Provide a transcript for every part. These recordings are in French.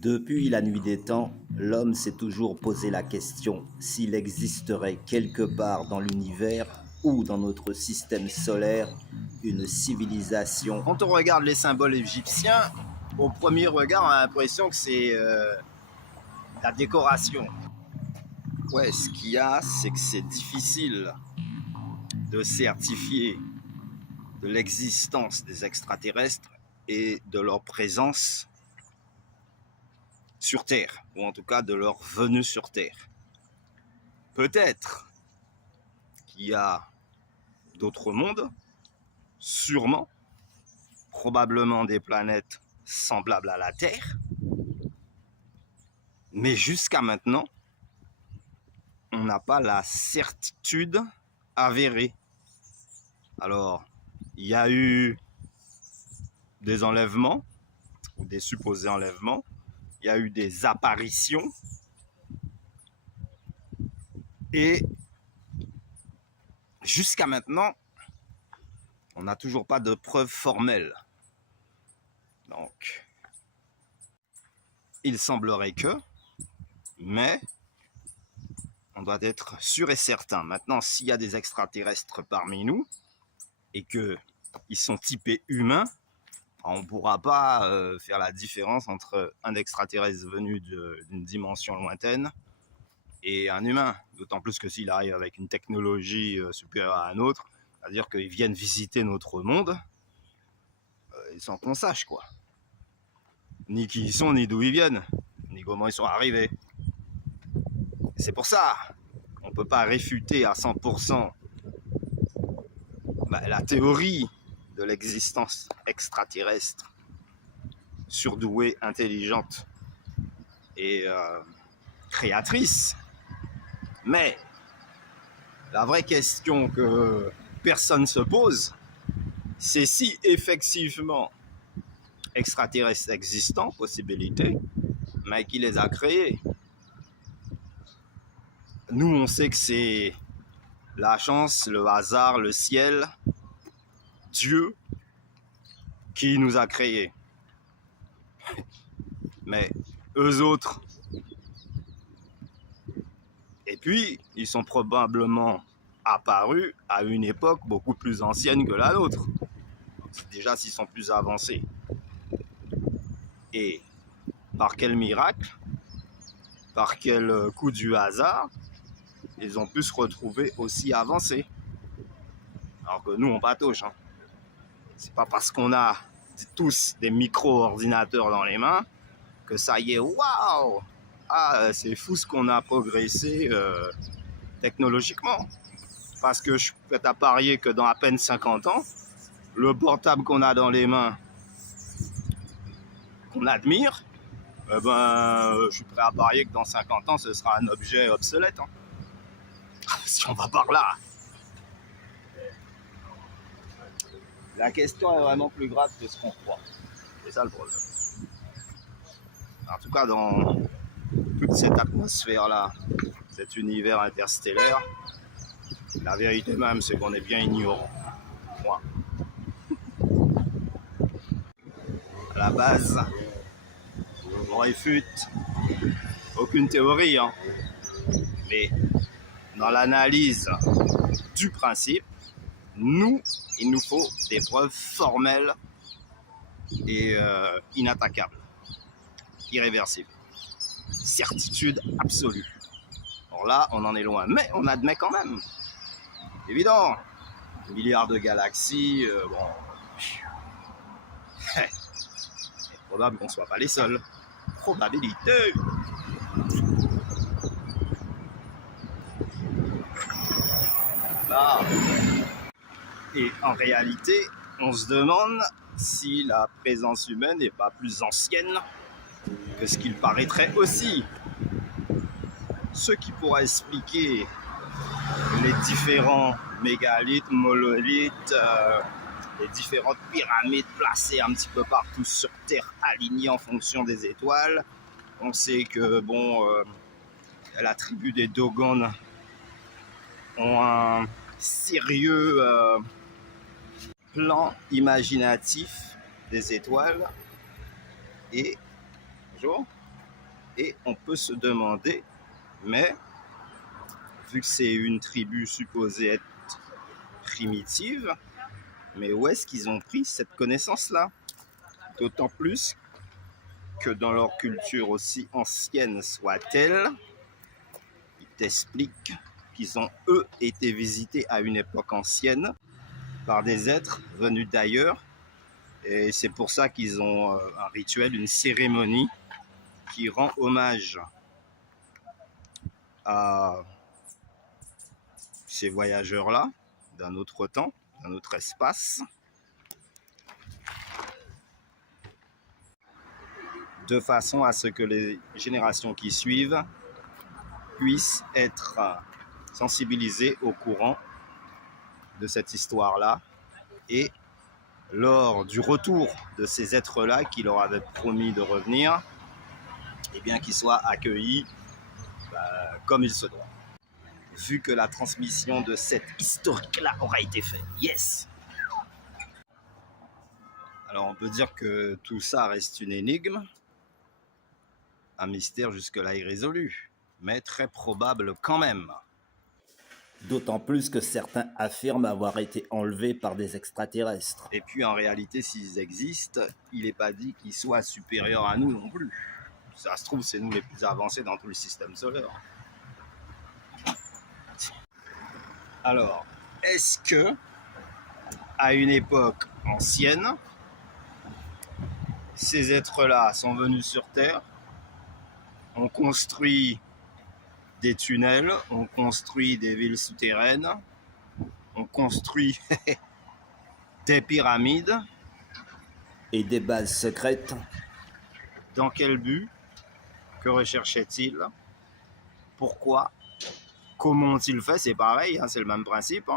Depuis la nuit des temps, l'homme s'est toujours posé la question s'il existerait quelque part dans l'univers ou dans notre système solaire une civilisation. Quand on regarde les symboles égyptiens, au premier regard, on a l'impression que c'est la décoration. Ouais, ce qu'il y a, c'est que c'est difficile de certifier de l'existence des extraterrestres et de leur présence sur Terre, ou en tout cas de leur venue sur Terre. Peut-être qu'il y a d'autres mondes, sûrement, probablement des planètes semblables à la Terre, mais jusqu'à maintenant, on n'a pas la certitude avérée. Alors, il y a eu des enlèvements, ou des supposés enlèvements, il y a eu des apparitions, et jusqu'à maintenant, on n'a toujours pas de preuves formelles. Donc, il semblerait que, mais on doit être sûr et certain. Maintenant, s'il y a des extraterrestres parmi nous et qu'ils sont typés humains, on ne pourra pas faire la différence entre un extraterrestre venu d'une dimension lointaine et un humain. D'autant plus que s'il arrive avec une technologie supérieure à la nôtre, c'est-à-dire qu'ils viennent visiter notre monde, sans qu'on sache quoi. Ni qui ils sont, ni d'où ils viennent, ni comment ils sont arrivés. C'est pour ça qu'on ne peut pas réfuter à 100% la théorie de l'existence extraterrestre, surdouée, intelligente et créatrice. Mais la vraie question que personne ne se pose, c'est si effectivement extraterrestres existants, possibilité, mais qui les a créés. Nous, on sait que c'est la chance, le hasard, le ciel, Dieu qui nous a créés. Mais eux autres, et puis ils sont probablement apparus à une époque beaucoup plus ancienne que la nôtre. Déjà s'ils sont plus avancés. Et par quel miracle, par quel coup du hasard, ils ont pu se retrouver aussi avancés. Alors que nous, on patauge. Hein. C'est pas parce qu'on a tous des micro-ordinateurs dans les mains que ça y est, waouh! Ah, c'est fou ce qu'on a progressé technologiquement. Parce que je suis prêt à parier que dans à peine 50 ans, le portable qu'on a dans les mains, qu'on admire, je suis prêt à parier que dans 50 ans, ce sera un objet obsolète. Hein. Si on va par là. La question est vraiment plus grave que ce qu'on croit. C'est ça le problème. En tout cas, dans toute cette atmosphère-là, cet univers interstellaire, la vérité même, c'est qu'on est bien ignorant. Moi. À la base, on réfute aucune théorie, hein. Mais dans l'analyse du principe, il nous faut des preuves formelles et inattaquables, irréversibles. Certitude absolue. Alors là, on en est loin, mais on admet quand même. Évident, milliards de galaxies, c'est probable qu'on ne soit pas les seuls. Probabilité. Là. Et en réalité, on se demande si la présence humaine n'est pas plus ancienne que ce qu'il paraîtrait aussi. Ce qui pourrait expliquer les différents mégalithes, monolithes, les différentes pyramides placées un petit peu partout sur Terre, alignées en fonction des étoiles. On sait que la tribu des Dogon ont un sérieux plan imaginatif des étoiles et bonjour, Et on peut se demander, mais vu que c'est une tribu supposée être primitive, mais où est-ce qu'ils ont pris cette connaissance-là? D'autant plus que dans leur culture, aussi ancienne soit-elle, ils t'expliquent qu'ils ont, eux, été visités à une époque ancienne par des êtres venus d'ailleurs. Et c'est pour ça qu'ils ont un rituel, une cérémonie qui rend hommage à ces voyageurs-là d'un autre temps, d'un autre espace, de façon à ce que les générations qui suivent puissent être sensibilisées au courant de cette histoire-là et lors du retour de ces êtres-là qui leur avaient promis de revenir, eh bien qu'ils soient accueillis comme il se doit. Vu que la transmission de cette historique-là aura été faite. Yes! Alors on peut dire que tout ça reste une énigme, un mystère jusque-là irrésolu, mais très probable quand même. D'autant plus que certains affirment avoir été enlevés par des extraterrestres. Et puis en réalité, s'ils existent, il n'est pas dit qu'ils soient supérieurs à nous non plus. Ça se trouve, c'est nous les plus avancés dans tout le système solaire. Alors, est-ce que, à une époque ancienne, ces êtres-là sont venus sur Terre, ont construit des tunnels, ont construit des villes souterraines, ont construit des pyramides. Et des bases secrètes? Dans quel but? Que recherchaient-ils? Pourquoi? Comment ont-ils fait? C'est pareil, hein, c'est le même principe.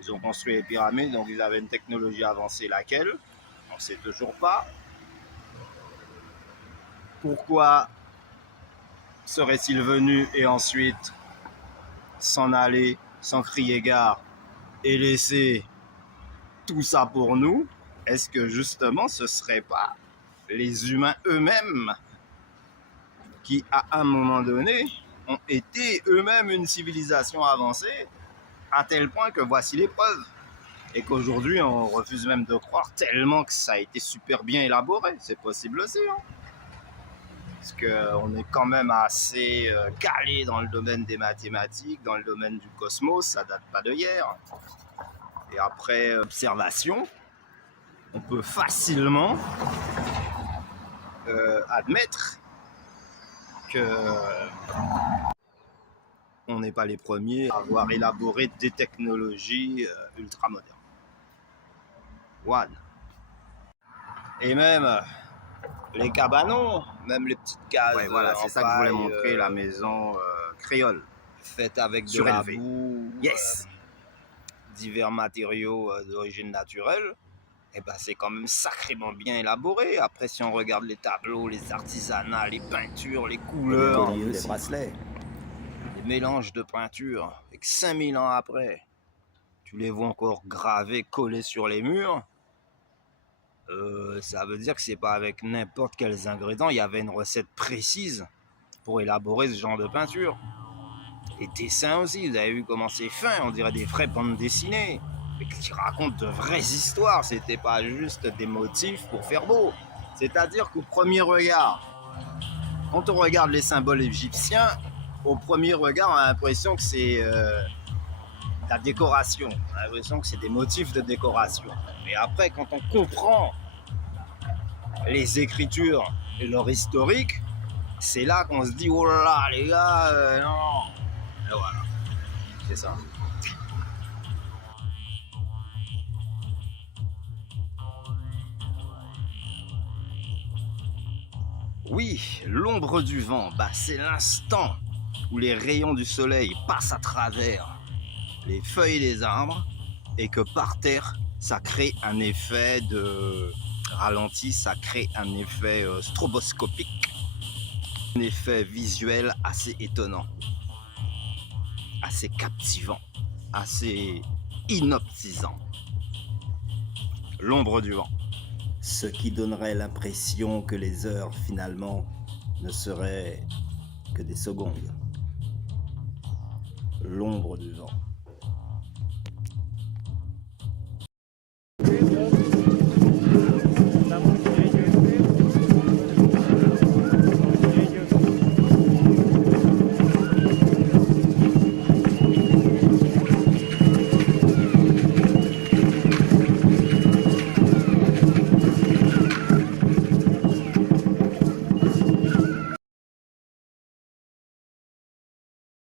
Ils ont construit les pyramides, donc ils avaient une technologie avancée. Laquelle? On ne sait toujours pas. Pourquoi seraient-ils venus et ensuite s'en aller sans crier gare et laisser tout ça pour nous? Est-ce que justement ce ne serait pas les humains eux-mêmes qui, à un moment donné, ont été eux-mêmes une civilisation avancée, à tel point que voici les preuves. Et qu'aujourd'hui, on refuse même de croire tellement que ça a été super bien élaboré. C'est possible aussi. Parce qu'on est quand même assez calé dans le domaine des mathématiques, dans le domaine du cosmos, ça date pas de hier. Et après observation, on peut facilement admettre que on n'est pas les premiers à avoir élaboré des technologies ultra modernes. One. Et même les cabanons, même les petites cases. Ouais, voilà, c'est ça que je voulais montrer, la maison créole. Faite avec de la boue, Yes. divers matériaux d'origine naturelle. Et ben c'est quand même sacrément bien élaboré. Après, si on regarde les tableaux, les artisanats, les peintures, les couleurs, Les bracelets. les mélanges de peintures, et que 5000 ans après, tu les vois encore gravés, collés sur les murs, ça veut dire que c'est pas avec n'importe quels ingrédients. Il y avait une recette précise pour élaborer ce genre de peinture. Les dessins aussi, vous avez vu comment c'est fin, on dirait des vraies bandes dessinées, mais qui racontent de vraies histoires. C'était pas juste des motifs pour faire beau. C'est-à-dire qu'au premier regard, quand on regarde les symboles égyptiens, au premier regard, on a l'impression que c'est la décoration. On a l'impression que c'est des motifs de décoration. Mais après, quand on comprend les écritures et leur historique, c'est là qu'on se dit, oh là là, les gars, non. Et voilà, c'est ça. Oui, l'ombre du vent, c'est l'instant où les rayons du soleil passent à travers les feuilles des arbres et que par terre, ça crée un effet de ralenti, ça crée un effet stroboscopique, un effet visuel assez étonnant, assez captivant, assez inoptisant. L'ombre du vent. Ce qui donnerait l'impression que les heures, finalement, ne seraient que des secondes. L'ombre du vent.